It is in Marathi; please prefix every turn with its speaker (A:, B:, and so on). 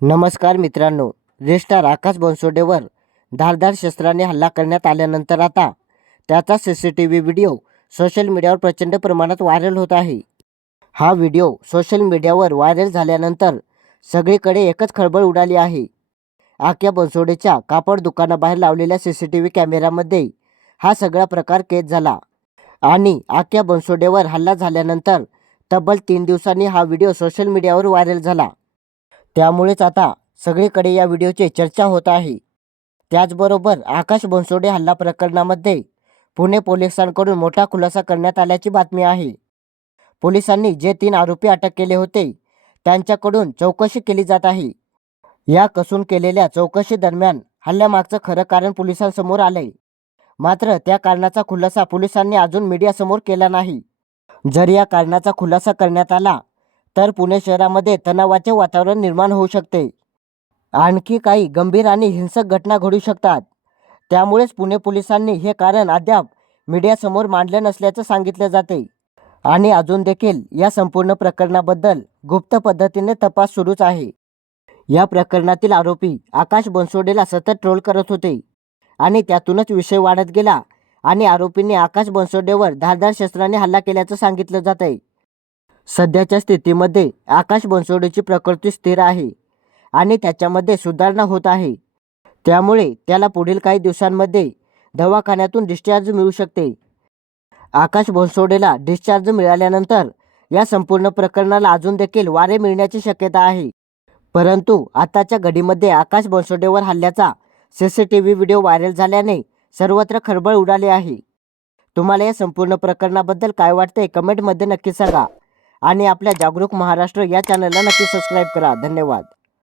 A: नमस्कार मित्रांनो रेस्टार आकाश बनसोडेवर धारदार शस्त्राने हल्ला करण्यात आल्यानंतर आता त्याचा C C T V video social मीडियावर प्रचंड प्रमाणात व्हायरल होत आहे. हा व्हिडिओ सोशल मीडियावर व्हायरल झाल्यानंतर सगळीकडे एकच खळबळ उडाली आहे. आक्या बनसोडेच्या कापड दुकानाबाहेर लावलेल्या सी सी टी व्ही कॅमेऱ्यामध्ये हा सगळा प्रकार कैद झाला आणि आक्या बनसोडेवर हल्ला झाल्यानंतर तब्बल तीन दिवसांनी हा व्हिडिओ सोशल मीडियावर व्हायरल झाला. त्यामुळेच आता सगळीकडे या व्हिडिओची चर्चा होत आहे. त्याचबरोबर आकाश बनसोडे हल्ला प्रकरणामध्ये पुणे पोलिसांकडून मोठा खुलासा करण्यात आल्याची बातमी आहे. पोलिसांनी जे तीन आरोपी अटक केले होते त्यांच्याकडून चौकशी केली जात आहे. या कसून केलेल्या चौकशी दरम्यान हल्ल्यामागचं खरं कारण पोलिसांसमोर आलंय. मात्र त्या कारणाचा खुलासा पोलिसांनी अजून मीडियासमोर केला नाही. जर या कारणाचा खुलासा करण्यात आला तर पुणे शहरामध्ये तणावाचे वातावरण निर्माण होऊ शकते. आणखी काही गंभीर आणि हिंसक घटना घडू शकतात. त्यामुळेच पुणे पोलिसांनी हे कारण अद्याप मीडियासमोर मांडलं नसल्याचं सांगितलं जाते. आणि अजून देखील या संपूर्ण प्रकरणाबद्दल गुप्त पद्धतीने तपास सुरूच आहे. या प्रकरणातील आरोपी आकाश बनसोडेला सतत ट्रोल करत होते. आणि त्यातूनच विषय वाढत गेला आणि आरोपींनी आकाश बनसोडेवर धारदार शस्त्राने हल्ला केल्याचं सांगितलं जात आहे सध्याच्या स्थितीमध्ये आकाश बनसोडेची प्रकृती स्थिर आहे आणि त्याच्यामध्ये सुधारणा होत आहे. त्यामुळे त्याला पुढील काही दिवसांमध्ये दवाखान्यातून डिस्चार्ज मिळू शकते. आकाश बनसोडेला डिस्चार्ज मिळाल्यानंतर या संपूर्ण प्रकरणाला अजून देखील वारे मिळण्याची शक्यता आहे. परंतु आताच्या घडीमध्ये आकाश बनसोडेवर हल्ल्याचा C C T V video viral झाल्याने सर्वत्र खळबळ उडाली आहे. तुम्हाला या संपूर्ण प्रकरणाबद्दल काय वाटते कमेंटमध्ये नक्की सांगा. आणि आपल्या जागरूक महाराष्ट्र या चॅनलला नक्की सबस्क्राईब करा. धन्यवाद.